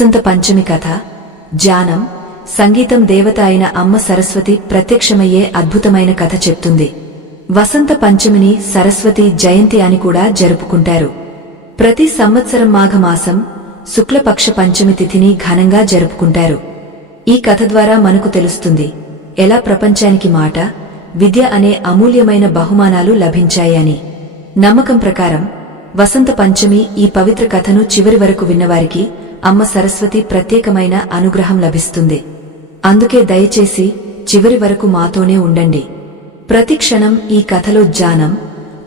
వసంత పంచమి కథ ధ్యానం సంగీతం దేవత అయిన అమ్మ సరస్వతి ప్రత్యక్షమయ్యే అద్భుతమైన కథ చెప్తుంది. వసంత పంచమిని సరస్వతి జయంతి అని కూడా జరుపుకుంటారు. ప్రతి సంవత్సరం మాఘమాసం శుక్లపక్ష పంచమి తిథిని ఘనంగా జరుపుకుంటారు. ఈ కథ ద్వారా మనకు తెలుస్తుంది ఎలా ప్రపంచానికి మాట విద్య అనే అమూల్యమైన బహుమానాలు లభించాయని. నమ్మకం ప్రకారం వసంత పంచమి ఈ పవిత్ర కథను చివరి వరకు విన్నవారికి అమ్మ సరస్వతి ప్రత్యేకమైన అనుగ్రహం లభిస్తుంది. అందుకే దయచేసి చివరి వరకు మాతోనే ఉండండి. ప్రతి క్షణం ఈ కథలో జానం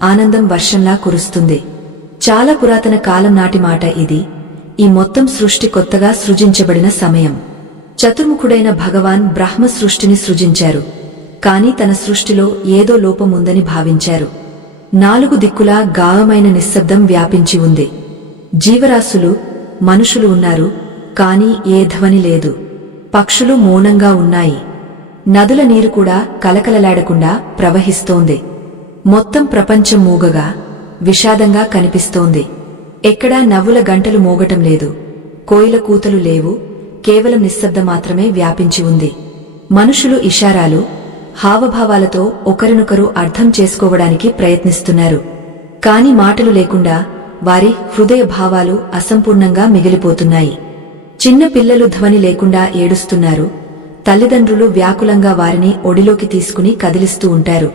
ఆనందం వర్షంలా కురుస్తుంది. చాలా పురాతన కాలం నాటి మాట ఇది. ఈ మొత్తం సృష్టి కొత్తగా సృజించబడిన సమయం. చతుర్ముఖుడైన భగవాన్ బ్రహ్మ సృష్టిని సృజించారు. కాని తన సృష్టిలో ఏదో లోపముందని భావించారు. నాలుగు దిక్కులా గావమైన నిశ్శబ్దం వ్యాపించి ఉంది. జీవరాశులు మనుషులు ఉన్నారు కానీ ఏ ధ్వని లేదు. పక్షులు మౌనంగా ఉన్నాయి. నదుల నీరు కూడా కలకలలాడకుండా ప్రవహిస్తోంది. మొత్తం ప్రపంచం మూగగా విషాదంగా కనిపిస్తోంది. ఎక్కడా నవ్వుల గంటలు మోగటం లేదు. కోయిల కూతలు లేవు. కేవలం నిశ్శబ్దం మాత్రమే వ్యాపించి ఉంది. మనుషులు ఇషారాలు హావభావాలతో ఒకరినొకరు అర్థం చేసుకోవడానికి ప్రయత్నిస్తున్నారు. కాని మాటలు లేకుండా వారి హృదయ భావాలు అసంపూర్ణంగా మిగిలిపోతున్నాయి. చిన్న పిల్లలు ధ్వని లేకుండా ఏడుస్తున్నారు. తల్లిదండ్రులు వ్యాకులంగా వారిని ఒడిలోకి తీసుకుని కదిలిస్తూ ఉంటారు.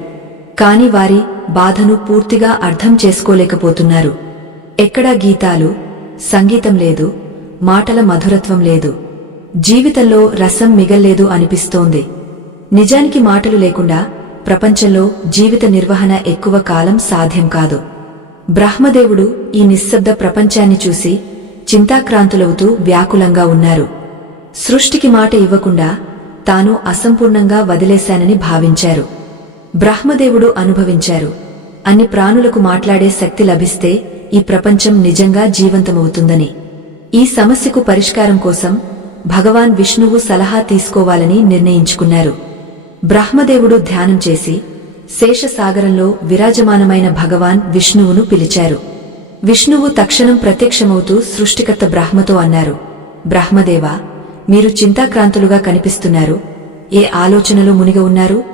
కాని వారి బాధను పూర్తిగా అర్థం చేసుకోలేకపోతున్నారు. ఎక్కడా గీతాలు సంగీతం లేదు మాటల మధురత్వం లేదు. జీవితంలో రసం మిగల్లేదు అనిపిస్తోంది. నిజానికి మాటలు లేకుండా ప్రపంచంలో జీవిత నిర్వహణ ఎక్కువ కాలం సాధ్యం కాదు. బ్రహ్మదేవుడు ఈ నిశ్శబ్ద ప్రపంచాన్ని చూసి చింతాక్రాంతులవుతూ వ్యాకులంగా ఉన్నారు. సృష్టికి మాట ఇవ్వకుండా తాను అసంపూర్ణంగా వదిలేశానని భావించారు. బ్రహ్మదేవుడు అనుభవించారు. అన్ని ప్రాణులకు మాట్లాడే శక్తి లభిస్తే ఈ ప్రపంచం నిజంగా జీవంతమవుతుందని. ఈ సమస్యకు పరిష్కారం కోసం భగవాన్ విష్ణువు సలహా తీసుకోవాలని నిర్ణయించుకున్నారు. బ్రహ్మదేవుడు ధ్యానం చేసి శేషసాగరంలో విరాజమానమైన భగవాన్ విష్ణువును పిలిచారు. విష్ణువు తక్షణం ప్రత్యక్షమవుతూ సృష్టికర్త బ్రహ్మతో అన్నారు బ్రహ్మదేవా మీరు చింతాక్రాంతులుగా కనిపిస్తున్నారు. ఏ ఆలోచనలో మునిగ ఉన్నారు?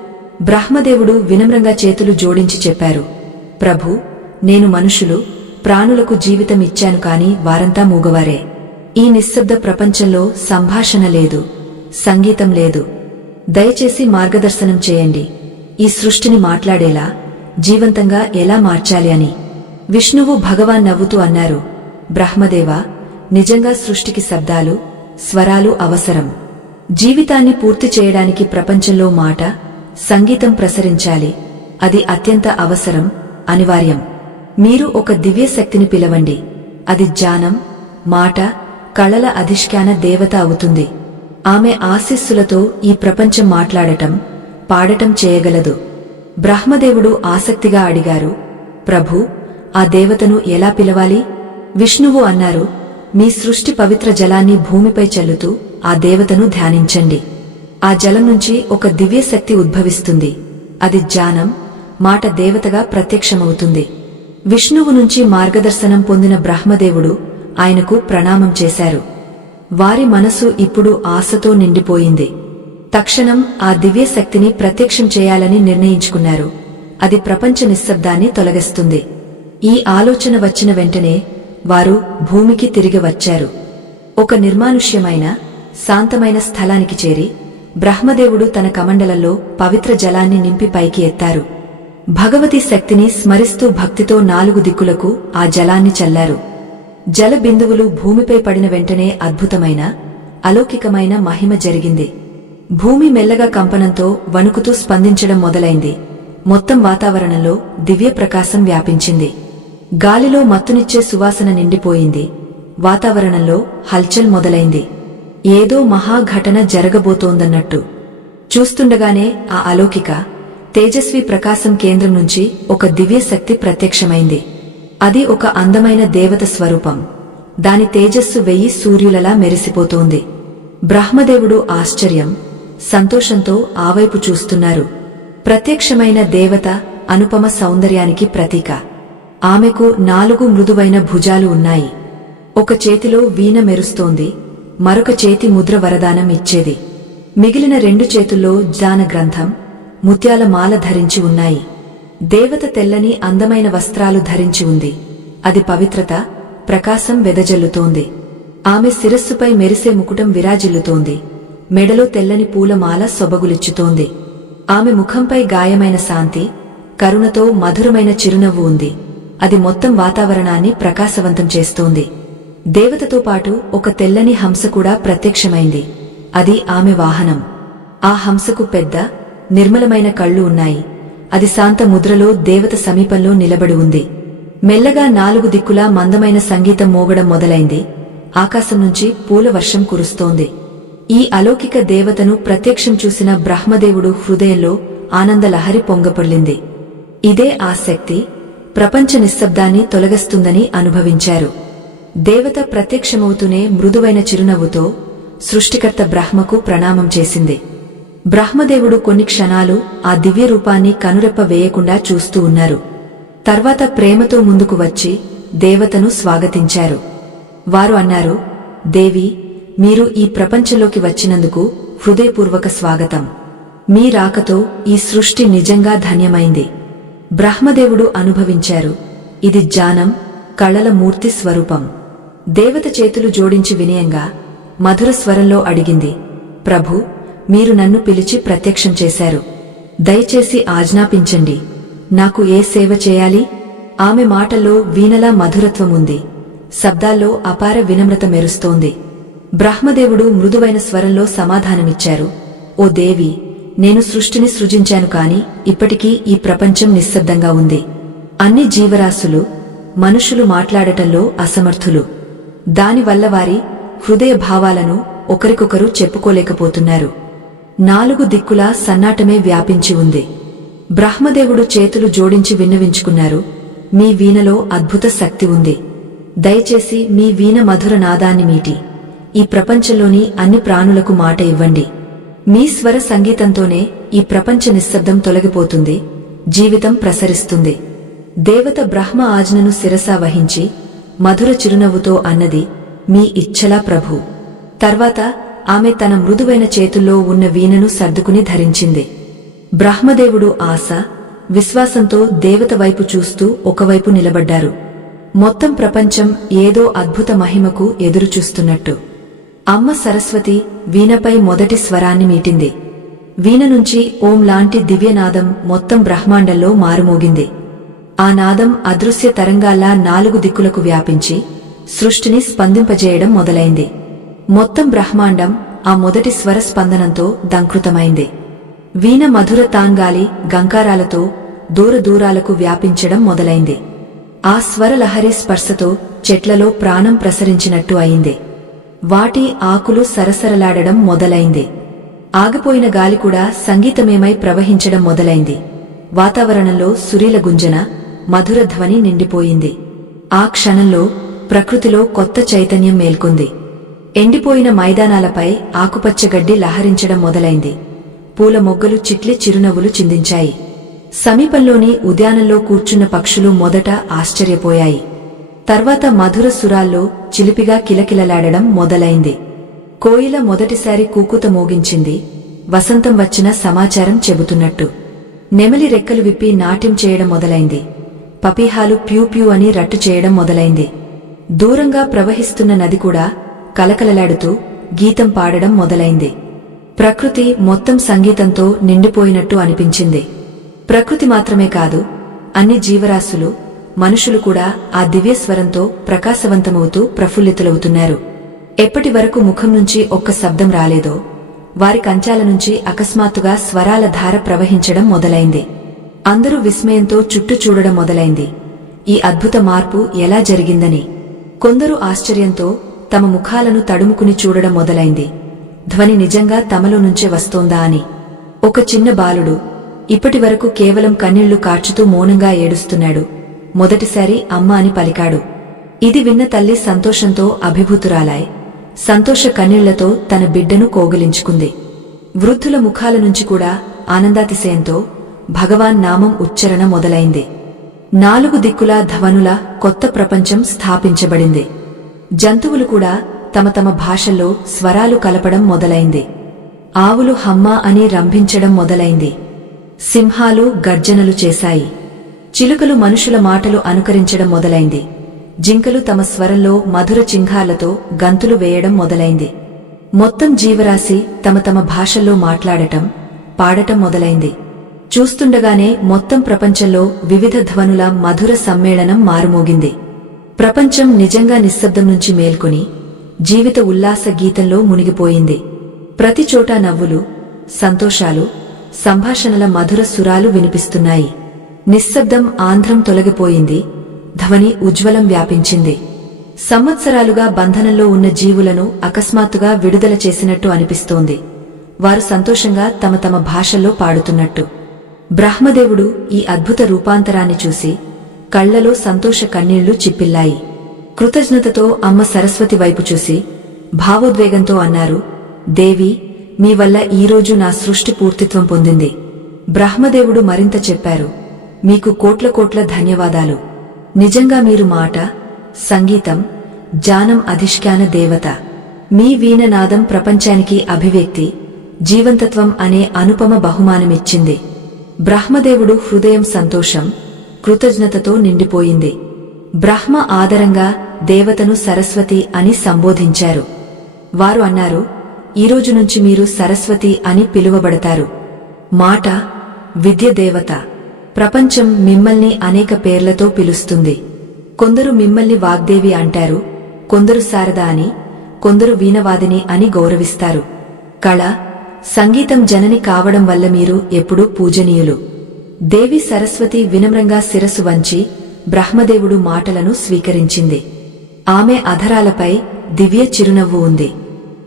బ్రహ్మదేవుడు వినమ్రంగా చేతులు జోడించి చెప్పారు ప్రభు నేను మనుషులు ప్రాణులకు జీవితం ఇచ్చాను కాని వారంతా మూగవారే. ఈ నిశ్శబ్ద ప్రపంచంలో సంభాషణ లేదు సంగీతం లేదు. దయచేసి మార్గదర్శనం చేయండి. ఈ సృష్టిని మాట్లాడేలా జీవంతంగా ఎలా మార్చాలి అని. విష్ణువు భగవాన్ నవ్వుతూ అన్నారు బ్రహ్మదేవ నిజంగా సృష్టికి శబ్దాలు స్వరాలు అవసరం. జీవితాన్ని పూర్తి చేయడానికి ప్రపంచంలో మాట సంగీతం ప్రసరించాలి. అది అత్యంత అవసరం అనివార్యం. మీరు ఒక దివ్య శక్తిని పిలవండి. అది జ్ఞానం మాట కళల అధిష్టాన దేవత అవుతుంది. ఆమె ఆశీస్సులతో ఈ ప్రపంచం మాట్లాడటం పాడటం చేయగలదు. బ్రహ్మదేవుడు ఆసక్తిగా అడిగారు ప్రభు ఆ దేవతను ఎలా పిలవాలి? విష్ణువు అన్నారు మీ సృష్టి పవిత్ర జలాన్ని భూమిపై చల్లుతూ ఆ దేవతను ధ్యానించండి. ఆ జలం నుంచి ఒక దివ్య శక్తి ఉద్భవిస్తుంది. అది జ్ఞానం మాట దేవతగా ప్రత్యక్షమవుతుంది. విష్ణువు నుంచి మార్గదర్శనం పొందిన బ్రహ్మదేవుడు ఆయనకు ప్రణామం చేశారు. వారి మనసు ఇప్పుడు ఆశతో నిండిపోయింది. తక్షణం ఆ దివ్య శక్తిని ప్రత్యక్షం చేయాలని నిర్ణయించుకున్నారు. అది ప్రపంచ నిశ్శబ్దాన్ని తొలగిస్తుంది. ఈ ఆలోచన వచ్చిన వెంటనే వారు భూమికి తిరిగి వచ్చారు. ఒక నిర్మానుష్యమైన శాంతమైన స్థలానికి చేరి బ్రహ్మదేవుడు తన కమండలలో పవిత్ర జలాన్ని నింపి పైకి ఎత్తారు. భగవతి శక్తిని స్మరిస్తూ భక్తితో నాలుగు దిక్కులకు ఆ జలాన్ని చల్లారు. జల బిందువులు భూమిపై పడిన వెంటనే అద్భుతమైన అలౌకికమైన మహిమ జరిగింది. భూమి మెల్లగా కంపనంతో వణుకుతూ స్పందించడం మొదలైంది. మొత్తం వాతావరణంలో దివ్య ప్రకాశం వ్యాపించింది. గాలిలో మత్తునిచ్చే సువాసన నిండిపోయింది. వాతావరణంలో హల్చల్ మొదలైంది. ఏదో మహాఘటన జరగబోతోందన్నట్టు. చూస్తుండగానే ఆ అలౌకిక తేజస్వి ప్రకాశం కేంద్రం నుంచి ఒక దివ్య శక్తి ప్రత్యక్షమైంది. అది ఒక అందమైన దేవత స్వరూపం. దాని తేజస్సు వెయ్యి సూర్యులలా మెరిసిపోతోంది. బ్రహ్మదేవుడు ఆశ్చర్యం సంతోషంతో ఆవైపు చూస్తున్నారు. ప్రత్యక్షమైన దేవత అనుపమ సౌందర్యానికి ప్రతీక. ఆమెకు నాలుగు మృదువైన భుజాలు ఉన్నాయి. ఒక చేతిలో వీణ మెరుస్తోంది. మరొక చేతి ముద్ర వరదానం ఇచ్చేది. మిగిలిన రెండు చేతుల్లో జాన గ్రంథం ముత్యాల మాల ధరించి ఉన్నాయి. దేవత తెల్లని అందమైన వస్త్రాలు ధరించి ఉంది. అది పవిత్రత ప్రకాశం వెదజల్లుతోంది. ఆమె శిరస్సుపై మెరిసే ముకుటం విరాజిల్లుతోంది. మెడలో తెల్లని పూలమాల సొబగులిచ్చుతోంది. ఆమె ముఖంపై గాయమైన శాంతి కరుణతో మధురమైన చిరునవ్వు ఉంది. అది మొత్తం వాతావరణాన్ని ప్రకాశవంతం చేస్తోంది. దేవతతో పాటు ఒక తెల్లని హంస కూడా ప్రత్యక్షమైంది. అది ఆమె వాహనం. ఆ హంసకు పెద్ద నిర్మలమైన కళ్ళు ఉన్నాయి. అది శాంత ముద్రలో దేవత సమీపంలో నిలబడి ఉంది. మెల్లగా నాలుగు దిక్కులా మందమైన సంగీతం మోగడం మొదలైంది. ఆకాశం నుంచి పూల వర్షం కురుస్తోంది. ఈ అలౌకిక దేవతను ప్రత్యక్షం చూసిన బ్రహ్మదేవుడు హృదయంలో ఆనందలహరి పొంగపొర్లింది. ఇదే ఆ శక్తి ప్రపంచ నిశ్శబ్దాన్ని తొలగస్తుందని అనుభవించారు. దేవత ప్రత్యక్షమవుతూనే మృదువైన చిరునవ్వుతో సృష్టికర్త బ్రహ్మకు ప్రణామం చేసింది. బ్రహ్మదేవుడు కొన్ని క్షణాలు ఆ దివ్య రూపాన్ని కనురెప్ప వేయకుండా చూస్తూ ఉన్నారు. తర్వాత ప్రేమతో ముందుకు వచ్చి దేవతను స్వాగతించారు. వారు అన్నారు దేవి మీరు ఈ ప్రపంచంలోకి వచ్చినందుకు హృదయపూర్వక స్వాగతం. మీ రాకతో ఈ సృష్టి నిజంగా ధన్యమైంది. బ్రహ్మదేవుడు అనుభవించారు. ఇది జానం కళల మూర్తి స్వరూపం. దేవత చేతులు జోడించి వినయంగా మధుర స్వరంలో అడిగింది ప్రభు మీరు నన్ను పిలిచి ప్రత్యక్షం చేశారు. దయచేసి ఆజ్ఞాపించండి. నాకు ఏ సేవ చేయాలి? ఆమె మాటల్లో వీణలా మధురత్వం ఉంది శబ్దాల్లో అపార వినమ్రత మెరుస్తోంది. బ్రహ్మదేవుడు మృదువైన స్వరంలో సమాధానమిచ్చారు. ఓ దేవి నేను సృష్టిని సృజించాను కాని ఇప్పటికీ ఈ ప్రపంచం నిశ్శబ్దంగా ఉంది. అన్ని జీవరాశులు మనుషులు మాట్లాడటంలో అసమర్థులు. దానివల్ల వారి హృదయ భావాలను ఒకరికొకరు చెప్పుకోలేకపోతున్నారు. నాలుగు దిక్కులా సన్నాటమే వ్యాపించి ఉంది. బ్రహ్మదేవుడు చేతులు జోడించి విన్నవించుకున్నారు. మీ వీణలో అద్భుత శక్తి ఉంది. దయచేసి మీ వీణ మధుర నాదాన్ని మీటి. ఈ ప్రపంచంలోని అన్ని ప్రాణులకు మాట ఇవ్వండి. మీ స్వర సంగీతంతోనే ఈ ప్రపంచ నిశ్శబ్దం తొలగిపోతుంది జీవితం ప్రసరిస్తుంది. దేవత బ్రహ్మ ఆజ్ఞను శిరసా వహించి మధుర చిరునవ్వుతో అన్నది మీ ఇచ్చలా ప్రభు. తర్వాత ఆమె తన మృదువైన చేతుల్లో ఉన్న వీణను సర్దుకుని ధరించింది. బ్రహ్మదేవుడు ఆశ విశ్వాసంతో దేవత వైపు చూస్తూ ఒకవైపు నిలబడ్డారు. మొత్తం ప్రపంచం ఏదో అద్భుత మహిమకు ఎదురుచూస్తున్నట్టు. అమ్మ సరస్వతి వీణపై మొదటి స్వరాన్ని మీటింది. వీణ నుంచి ఓం లాంటి దివ్యనాదం మొత్తం బ్రహ్మాండంలో మారుమోగింది. ఆ నాదం అదృశ్య తరంగాల్లా నాలుగు దిక్కులకు వ్యాపించి సృష్టిని స్పందింపజేయడం మొదలైంది. మొత్తం బ్రహ్మాండం ఆ మొదటి స్వర స్పందనంతో దంకృతమైంది. వీణ మధుర తాంగాలి గంకారాలతో దూర దూరాలకు వ్యాపించడం మొదలైంది. ఆ స్వరలహరి స్పర్శతో చెట్లలో ప్రాణం ప్రసరించినట్టు అయింది. వాటి ఆకులు సరసరలాడడం మొదలైంది. ఆగిపోయిన గాలి కూడా సంగీతమేమై ప్రవహించడం మొదలైంది. వాతావరణంలో సురీల గుంజన మధుర ధ్వని నిండిపోయింది. ఆ క్షణంలో ప్రకృతిలో కొత్త చైతన్యం మేల్కొంది. ఎండిపోయిన మైదానాలపై ఆకుపచ్చ గడ్డి లహరించడం మొదలైంది. పూల మొగ్గలు చిట్లి చిరునవ్వులు చిందించాయి. సమీపంలోని ఉద్యానంలో కూర్చున్న పక్షులు మొదట ఆశ్చర్యపోయాయి. తర్వాత మధుర సురాల్లో చిలిపిగా కిలకిలలాడడం మొదలైంది. కోయిల మొదటిసారి కూకుత మోగించింది. వసంతం వచ్చిన సమాచారం చెబుతున్నట్టు. నెమలి రెక్కలు విప్పి నాట్యం చేయడం మొదలైంది. పపీహాలు ప్యూ ప్యూ అని రట్టు చేయడం మొదలైంది. దూరంగా ప్రవహిస్తున్న నది కూడా కలకలలాడుతూ గీతం పాడడం మొదలైంది. ప్రకృతి మొత్తం సంగీతంతో నిండిపోయినట్టు అనిపించింది. ప్రకృతి మాత్రమే కాదు అన్ని జీవరాశులు మనుషులు కూడా ఆ దివ్యస్వరంతో ప్రకాశవంతమవుతూ ప్రఫుల్లితులవుతున్నారు. ఎప్పటి వరకు ముఖం నుంచి ఒక్క శబ్దం రాలేదో వారి కంచాల నుంచి అకస్మాత్తుగా స్వరాల ధార ప్రవహించడం మొదలైంది. అందరూ విస్మయంతో చుట్టూ చూడడం మొదలైంది. ఈ అద్భుత మార్పు ఎలా జరిగిందని. కొందరు ఆశ్చర్యంతో తమ ముఖాలను తడుముకుని చూడడం మొదలైంది. ధ్వని నిజంగా తమలో నుంచే వస్తోందా అని. ఒక చిన్న బాలుడు ఇప్పటివరకు కేవలం కన్నీళ్ళు కార్చుతూ మౌనంగా ఏడుస్తున్నాడు. మొదటిసారి అమ్మ అని పలికాడు. ఇది విన్న తల్లి సంతోషంతో అభిభూతురాలాయ్. సంతోష కన్నీళ్ళతో తన బిడ్డను కోగిలించుకుంది. వృద్ధుల ముఖాల నుంచి కూడా ఆనందాతిశయంతో భగవాన్ నామం ఉచ్చరణ మొదలైంది. నాలుగు దిక్కుల ధవనుల కొత్త ప్రపంచం స్థాపించబడింది. జంతువులు కూడా తమ తమ భాషల్లో స్వరాలు కలపడం మొదలైంది. ఆవులు హమ్మా అని రంభించడం మొదలైంది. సింహాలు గర్జనలు చేశాయి. చిలుకలు మనుషుల మాటలు అనుకరించడం మొదలైంది. జింకలు తమ స్వరంలో మధుర చింఘాలతో గంతులు వేయడం మొదలైంది. మొత్తం జీవరాశి తమ తమ భాషల్లో మాట్లాడటం పాడటం మొదలైంది. చూస్తుండగానే మొత్తం ప్రపంచంలో వివిధ ధ్వనుల మధుర సమ్మేళనం మారుమోగింది. ప్రపంచం నిజంగా నిశ్శబ్దం నుంచి మేల్కొని జీవిత ఉల్లాస గీతంలో మునిగిపోయింది. ప్రతి చోటా నవ్వులు సంతోషాలు సంభాషణల మధుర సురాలు వినిపిస్తున్నాయి. నిశ్శబ్దం ఆంధ్రం తొలగిపోయింది. ధ్వని ఉజ్వలం వ్యాపించింది. సంవత్సరాలుగా బంధనంలో ఉన్న జీవులను అకస్మాత్తుగా విడుదల చేసినట్టు అనిపిస్తోంది. వారు సంతోషంగా తమ తమ భాషల్లో పాడుతున్నట్టు. బ్రహ్మదేవుడు ఈ అద్భుత రూపాంతరాన్ని చూసి కళ్ళలో సంతోష కన్నీళ్ళు చిప్పిల్లాయి. కృతజ్ఞతతో అమ్మ సరస్వతి వైపు చూసి భావోద్వేగంతో అన్నారు దేవి మీ వల్ల ఈరోజు నా సృష్టి పూర్తిత్వం పొందింది. బ్రహ్మదేవుడు మరింత చెప్పారు. మీకు కోట్ల కోట్ల ధన్యవాదాలు. నిజంగా మీరు మాట సంగీతం జానం అధిష్టాన దేవత మీ వీణనాదం ప్రపంచానికి అభివ్యక్తి జీవంతత్వం అనే అనుపమ బహుమానమిచ్చింది. బ్రహ్మదేవుడు హృదయం సంతోషం కృతజ్ఞతతో నిండిపోయింది. బ్రహ్మ ఆదరంగా దేవతను సరస్వతి అని సంబోధించారు. వారు అన్నారు ఈరోజు నుంచి మీరు సరస్వతి అని పిలువబడతారు. మాట విద్య దేవత ప్రపంచం మిమ్మల్ని అనేక పేర్లతో పిలుస్తుంది. కొందరు మిమ్మల్ని వాగ్దేవి అంటారు కొందరు శారద అని కొందరు వీణవాదిని అని గౌరవిస్తారు. కళ సంగీతం జనని కావడం వల్ల మీరు ఎప్పుడూ పూజనీయులు. దేవి సరస్వతి వినమ్రంగా శిరసు వంచి బ్రహ్మదేవుడు మాటలను స్వీకరించింది. ఆమె అధరాలపై దివ్య చిరునవ్వు ఉంది.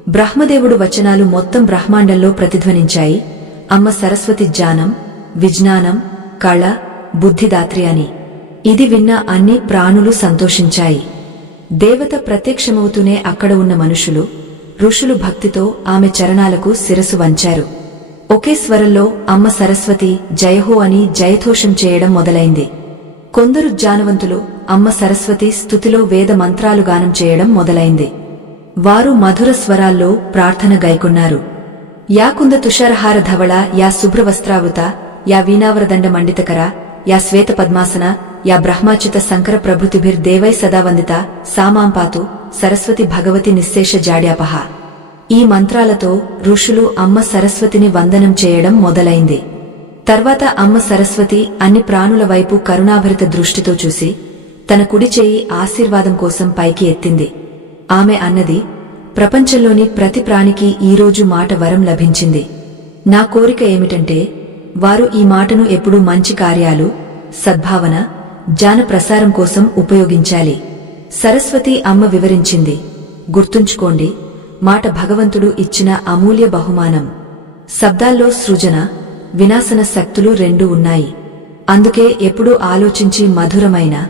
బ్రహ్మదేవుడు వచనాలు మొత్తం బ్రహ్మాండంలో ప్రతిధ్వనించాయి. అమ్మ సరస్వతి జ్ఞానం విజ్ఞానం కళ బుద్ధిదాత్రి అని. ఇది విన్న అన్ని ప్రాణులు సంతోషించాయి. దేవత ప్రత్యక్షమవుతూనే అక్కడ ఉన్న మనుషులు ఋషులు భక్తితో ఆమె చరణాలకు శిరసు వంచారు. ఒకే స్వరంలో అమ్మ సరస్వతి జయహో అని జయఘోషం చేయడం మొదలైంది. కొందరు జానవంతులు అమ్మ సరస్వతి స్థుతిలో వేద మంత్రాలు గానం చేయడం మొదలైంది. వారు మధుర స్వరాల్లో ప్రార్థన గైకొన్నారు. యాకుంద తుషారహార ధవళ యా శుభ్రవస్త్రావృత యా వీణావరదండ మండితకర యా శ్వేత పద్మాసన యా బ్రహ్మాచ్యుత శంకర ప్రభృతిభిర్దేవై సదా వందిత సామాంపాతు సరస్వతి భగవతి నిశ్శేష జాడ్యాపహ. ఈ మంత్రాలతో ఋషులు అమ్మ సరస్వతిని వందనం చేయడం మొదలైంది. తర్వాత అమ్మ సరస్వతి అన్ని ప్రాణుల వైపు కరుణాభరిత దృష్టితో చూసి తన కుడి చేయి ఆశీర్వాదం కోసం పైకి ఎత్తింది. ఆమె అన్నది ప్రపంచంలోని ప్రతి ప్రాణికి ఈరోజు మాట వరం లభించింది. నా కోరిక ఏమిటంటే వారు ఈ మాటను ఎప్పుడూ మంచి కార్యాలు సద్భావన జాన ప్రసారం కోసం ఉపయోగించాలి. సరస్వతి అమ్మ వివరించింది. గుర్తుంచుకోండి మాట భగవంతుడు ఇచ్చిన అమూల్య బహుమానం. శబ్దాల్లో సృజన వినాశన శక్తులు రెండు ఉన్నాయి. అందుకే ఎప్పుడూ ఆలోచించి మధురమైన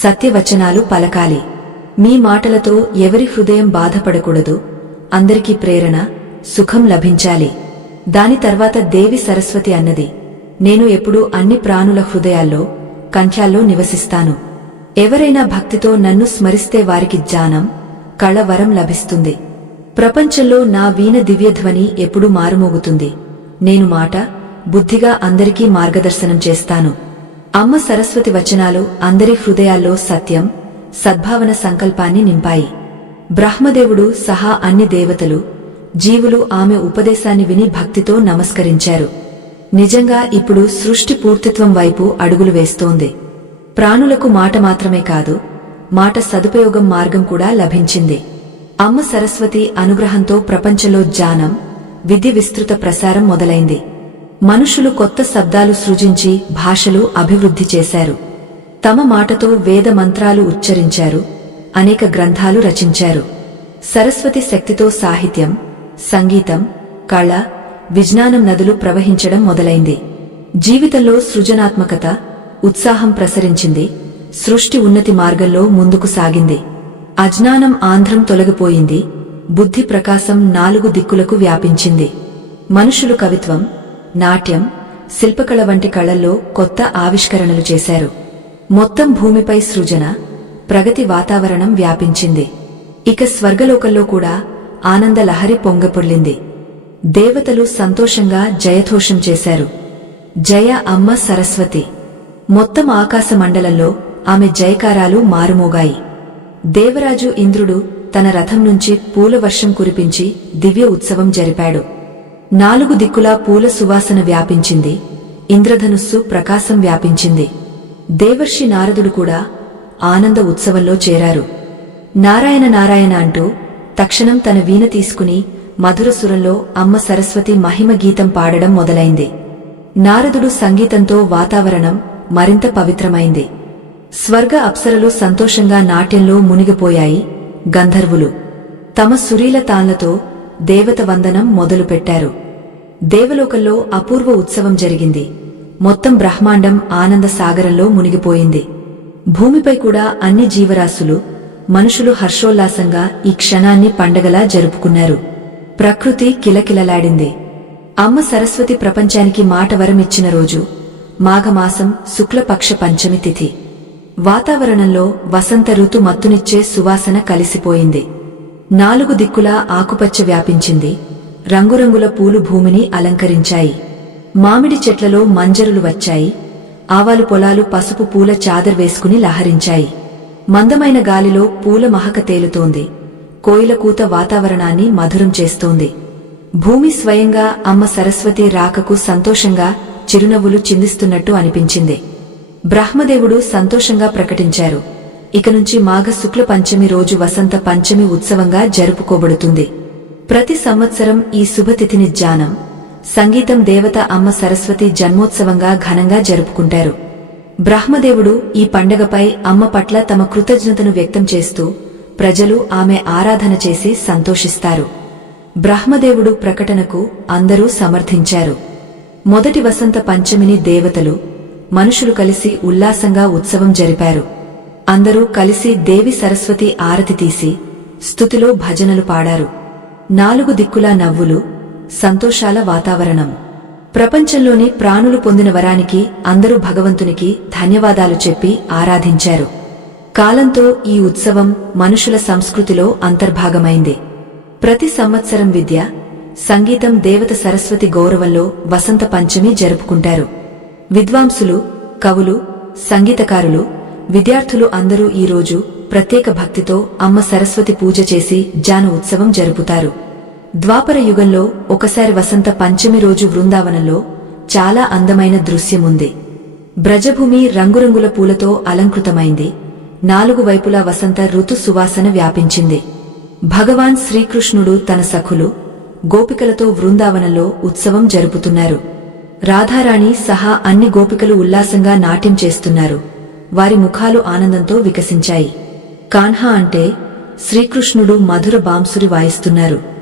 సత్యవచనాలు పలకాలి. మీ మాటలతో ఎవరి హృదయం బాధపడకూడదు. అందరికీ ప్రేరణ సుఖం లభించాలి. దాని తర్వాత దేవి సరస్వతి అన్నది. నేను ఎప్పుడూ అన్ని ప్రాణుల హృదయాల్లో కంచాల్లో నివసిస్తాను. ఎవరైనా భక్తితో నన్ను స్మరిస్తే వారికి జ్ఞానం కళ వరం లభిస్తుంది. ప్రపంచంలో నా వీణ దివ్యధ్వని ఎప్పుడూ మారుమోగుతుంది. నేను మాట బుద్ధిగా అందరికీ మార్గదర్శనం చేస్తాను. అమ్మ సరస్వతి వచనాలు అందరి హృదయాల్లో సత్యం సద్భావన సంకల్పాన్ని నింపాయి. బ్రహ్మదేవుడు సహా అన్ని దేవతలు జీవులు ఆమె ఉపదేశాన్ని విని భక్తితో నమస్కరించారు. నిజంగా ఇప్పుడు సృష్టి పూర్తిత్వం వైపు అడుగులు వేస్తోంది. ప్రాణులకు మాట మాత్రమే కాదు మాట సదుపయోగం మార్గం కూడా లభించింది. అమ్మ సరస్వతి అనుగ్రహంతో ప్రపంచంలో జ్ఞానం విద్య విస్తృత ప్రసారం మొదలైంది. మనుషులు కొత్త శబ్దాలు సృజించి భాషలు అభివృద్ధి చేశారు. తమ మాటతో వేద మంత్రాలు ఉచ్చరించారు అనేక గ్రంథాలు రచించారు. సరస్వతి శక్తితో సాహిత్యం సంగీతం కళ విజ్ఞానం నదులు ప్రవహించడం మొదలైంది. జీవితంలో సృజనాత్మకత ఉత్సాహం ప్రసరించింది. సృష్టి ఉన్నతి మార్గంలో ముందుకు సాగింది. అజ్ఞానం ఆంధ్రం తొలగిపోయింది. బుద్ధి ప్రకాశం నాలుగు దిక్కులకు వ్యాపించింది. మనుషులు కవిత్వం నాట్యం శిల్పకళ వంటి కళల్లో కొత్త ఆవిష్కరణలు చేశారు. మొత్తం భూమిపై సృజన ప్రగతి వాతావరణం వ్యాపించింది. ఇక స్వర్గలోకంలో కూడా ఆనంద లహరి పొంగపొర్లింది. దేవతలు సంతోషంగా జయఘోషం చేశారు. జయ అమ్మ సరస్వతి. మొత్తం ఆకాశ మండలంలో ఆమె జయకారాలు మారుమోగాయి. దేవరాజు ఇంద్రుడు తన రథం నుంచి పూలవర్షం కురిపించి దివ్య ఉత్సవం జరిపాడు. నాలుగు దిక్కులా పూల సువాసన వ్యాపించింది. ఇంద్రధనుస్సు ప్రకాశం వ్యాపించింది. దేవర్షి నారదుడు కూడా ఆనంద ఉత్సవంలో చేరారు. నారాయణ నారాయణ అంటూ తక్షణం తన వీణ తీసుకుని మధురసురంలో అమ్మ సరస్వతి మహిమ గీతం పాడడం మొదలైంది. నారదుడు సంగీతంతో వాతావరణం మరింత పవిత్రమైంది. స్వర్గ అప్సరలు సంతోషంగా నాట్యంలో మునిగిపోయాయి గంధర్వులు. తమ సురీల తాన్లతో దేవత వందనం మొదలుపెట్టారు. దేవలోకంలో అపూర్వ ఉత్సవం జరిగింది. మొత్తం బ్రహ్మాండం ఆనంద సాగరంలో మునిగిపోయింది. భూమిపై కూడా అన్ని జీవరాశులు మనుషులు హర్షోల్లాసంగా ఈ క్షణాన్ని పండగలా జరుపుకున్నారు. ప్రకృతి కిలకిలలాడింది. అమ్మ సరస్వతి ప్రపంచానికి మాట వరమిచ్చిన రోజు. మాఘమాసం శుక్లపక్ష పంచమి తిథి. వాతావరణంలో వసంత ఋతు మత్తునిచ్చే సువాసన కలిసిపోయింది. నాలుగు దిక్కులా ఆకుపచ్చ వ్యాపించింది. రంగురంగుల పూలు భూమిని అలంకరించాయి. మామిడి చెట్లలో మంజరులు వచ్చాయి. ఆవాలు పొలాలు పసుపు పూల చాదర్ వేసుకుని లహరించాయి. మందమైన గాలిలో పూల మహక తేలుతోంది. కోయిలకూత వాతావరణాన్ని మధురం చేస్తోంది. భూమి స్వయంగా అమ్మ సరస్వతి రాకకు సంతోషంగా చిరునవ్వులు చిందిస్తున్నట్టు అనిపించింది. బ్రహ్మదేవుడు సంతోషంగా ప్రకటించారు. ఇక నుంచి మాఘ శుక్ల పంచమి రోజు వసంత పంచమి ఉత్సవంగా జరుపుకోబడుతుంది. ప్రతి సంవత్సరం ఈ శుభతిథిని జ్ఞానం సంగీతం దేవత అమ్మ సరస్వతి జన్మోత్సవంగా ఘనంగా జరుపుకుంటారు. బ్రహ్మదేవుడు ఈ పండగపై అమ్మ పట్ల తమ కృతజ్ఞతను వ్యక్తం చేస్తూ ప్రజలు ఆమె ఆరాధన చేసి సంతోషిస్తారు. బ్రహ్మదేవుడు ప్రకటనకు అందరూ సమర్థించారు. మొదటి వసంత పంచమిని దేవతలు మనుషులు కలిసి ఉల్లాసంగా ఉత్సవం జరిపారు. అందరూ కలిసి దేవి సరస్వతి ఆరతి తీసి స్థుతిలో భజనలు పాడారు. నాలుగు దిక్కులా నవ్వులు సంతోషాల వాతావరణం. ప్రపంచంలోని ప్రాణులు పొందిన వరానికి అందరూ భగవంతునికి ధన్యవాదాలు చెప్పి ఆరాధించారు. కాలంతో ఈ ఉత్సవం మనుషుల సంస్కృతిలో అంతర్భాగమైంది. ప్రతి సంవత్సరం విద్య సంగీతం దేవత సరస్వతి గౌరవంలో వసంత పంచమి జరుపుకుంటారు. విద్వాంసులు కవులు సంగీతకారులు విద్యార్థులు అందరూ ఈరోజు ప్రత్యేక భక్తితో అమ్మ సరస్వతి పూజ చేసి జాన ఉత్సవం జరుపుతారు. ద్వాపర యుగంలో ఒకసారి వసంత పంచమి రోజు బృందావనంలో చాలా అందమైన దృశ్యముంది. బ్రజభూమి రంగురంగుల పూలతో అలంకృతమైంది. నాలుగు వైపులా వసంత ఋతు సువాసన వ్యాపించింది. భగవాన్ శ్రీకృష్ణుడు తన సఖులు గోపికలతో వృందావనంలో ఉత్సవం జరుపుతున్నారు. రాధారాణి సహా అన్ని గోపికలు ఉల్లాసంగా నాట్యం చేస్తున్నారు. వారి ముఖాలు ఆనందంతో వికసించాయి. కాన్హా అంటే శ్రీకృష్ణుడు మధుర బాంసురి వాయిస్తున్నారు.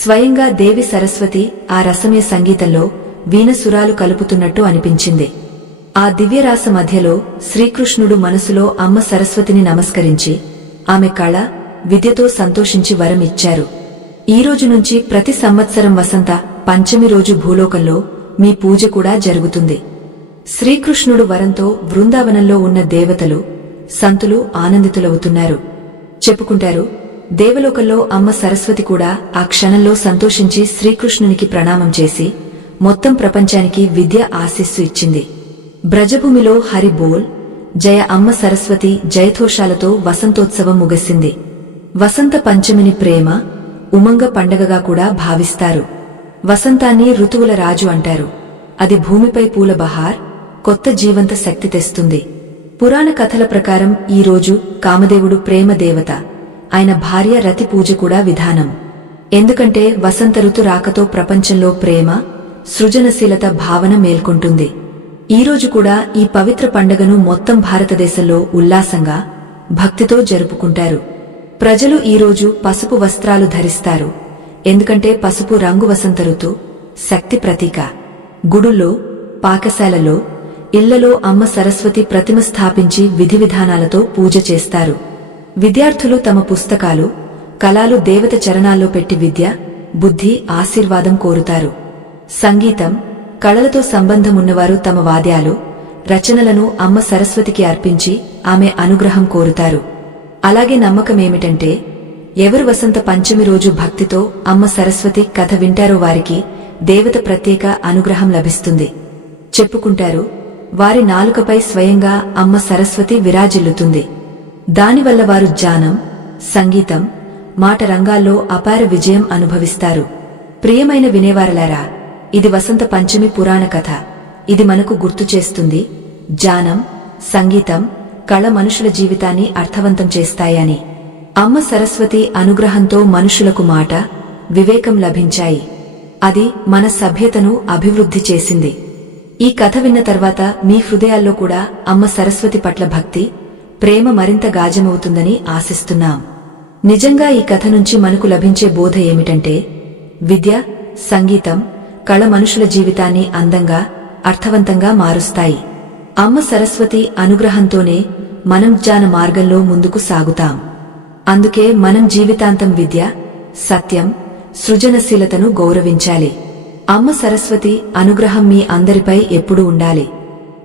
స్వయంగా దేవి సరస్వతి ఆ రసమయ సంగీతంలో వీణసురాలు కలుపుతున్నట్టు అనిపించింది. ఆ దివ్యరాస మధ్యలో శ్రీకృష్ణుడు మనసులో అమ్మ సరస్వతిని నమస్కరించి ఆమె కళ విద్యతో సంతోషించి వరం ఇచ్చారు. ఈ రోజు నుంచి ప్రతి సంవత్సరం వసంత పంచమి రోజు భూలోకంలో మీ పూజ కూడా జరుగుతుంది. శ్రీకృష్ణుడు వరంతో బృందావనంలో ఉన్న దేవతలు సంతులు ఆనందితులవుతున్నారు. చెప్పుకుంటారు దేవలోకంలో అమ్మ సరస్వతి కూడా ఆ క్షణంలో సంతోషించి శ్రీకృష్ణునికి ప్రణామం చేసి మొత్తం ప్రపంచానికి విద్య ఆశీస్సు ఇచ్చింది. బ్రజభూమిలో హరి బోల్ జయ అమ్మ సరస్వతి జయథోషాలతో వసంతోత్సవం ముగిసింది. వసంత పంచమిని ప్రేమ ఉమంగ పండగగా కూడా భావిస్తారు. వసంతాన్ని ఋతువుల రాజు అంటారు. అది భూమిపై పూల బహార్ కొత్త జీవంత శక్తి తెస్తుంది. పురాణ కథల ప్రకారం ఈ రోజు కామదేవుడు ప్రేమ దేవత. ఆయన భార్య రతి పూజ కూడా విధానం. ఎందుకంటే వసంత ఋతు రాకతో ప్రపంచంలో ప్రేమ సృజనశీలత భావన మేల్కొంటుంది. ఈ రోజు కూడా ఈ పవిత్ర పండగను మొత్తం భారతదేశంలో ఉల్లాసంగా భక్తితో జరుపుకుంటారు. ప్రజలు ఈరోజు పసుపు వస్త్రాలు ధరిస్తారు. ఎందుకంటే పసుపు రంగు వసంత ఋతు శక్తి ప్రతీక. గుడుల్లో పాకశాలలో ఇళ్ళలో అమ్మ సరస్వతి ప్రతిమ స్థాపించి విధి విధానాలతో పూజ చేస్తారు. విద్యార్థులు తమ పుస్తకాలు కళాలు దేవత చరణాల్లో పెట్టి విద్య బుద్ధి ఆశీర్వాదం కోరుతారు. సంగీతం కళలతో సంబంధమున్నవారు తమ వాద్యాలు రచనలను అమ్మ సరస్వతికి అర్పించి ఆమె అనుగ్రహం కోరుతారు. అలాగే నమ్మకమేమిటంటే ఎవరు వసంత పంచమి రోజు భక్తితో అమ్మ సరస్వతి కథ వింటారో వారికి దేవత ప్రత్యేక అనుగ్రహం లభిస్తుంది. చెప్పుకుంటారు వారి నాలుకపై స్వయంగా అమ్మ సరస్వతి విరాజిల్లుతుంది. దానివల్ల వారు జానం సంగీతం మాట రంగాల్లో అపార విజయం అనుభవిస్తారు. ప్రియమైన వినేవారలారా ఇది వసంత పంచమి పురాణ కథ. ఇది మనకు గుర్తు చేస్తుంది జానం సంగీతం కళ మనుషుల జీవితాన్ని అర్థవంతం చేస్తాయని. అమ్మ సరస్వతి అనుగ్రహంతో మనుషులకు మాట వివేకం లభించాయి. అది మన సభ్యతను అభివృద్ధి చేసింది. ఈ కథ విన్న తర్వాత మీ హృదయాల్లో కూడా అమ్మ సరస్వతి పట్ల భక్తి ప్రేమ మరింత గాజమవుతుందని ఆశిస్తున్నాం. నిజంగా ఈ కథ నుంచి మనకు లభించే బోధ ఏమిటంటే విద్య సంగీతం కళ మనుషుల జీవితాన్ని అందంగా అర్థవంతంగా మారుస్తాయి. అమ్మ సరస్వతి అనుగ్రహంతోనే మనం జ్ఞాన మార్గంలో ముందుకు సాగుతాం. అందుకే మనం జీవితాంతం విద్య సత్యం సృజనశీలతను గౌరవించాలి. అమ్మ సరస్వతి అనుగ్రహం మీ అందరిపై ఎప్పుడూ ఉండాలి.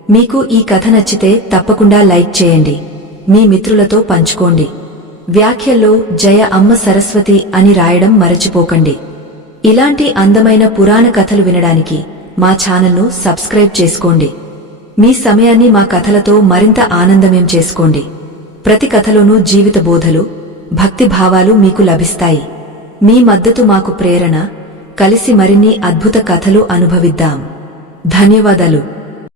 మీకు ఈ కథ నచ్చితే తప్పకుండా లైక్ చేయండి. మీ మిత్రులతో పంచుకోండి. వ్యాఖ్యల్లో జయ అమ్మ సరస్వతి అని రాయడం మరచిపోకండి. ఇలాంటి అందమైన పురాణ కథలు వినడానికి మా ఛానల్ను సబ్స్క్రైబ్ చేసుకోండి. మీ సమయాన్ని మా కథలతో మరింత ఆనందమేం చేసుకోండి. ప్రతి కథలోనూ జీవిత బోధలు భక్తి భావాలు మీకు లభిస్తాయి. మీ మద్దతు మాకు ప్రేరణ. కలిసి మరిన్ని అద్భుత కథలు అనుభవిద్దాం. ధన్యవాదాలు.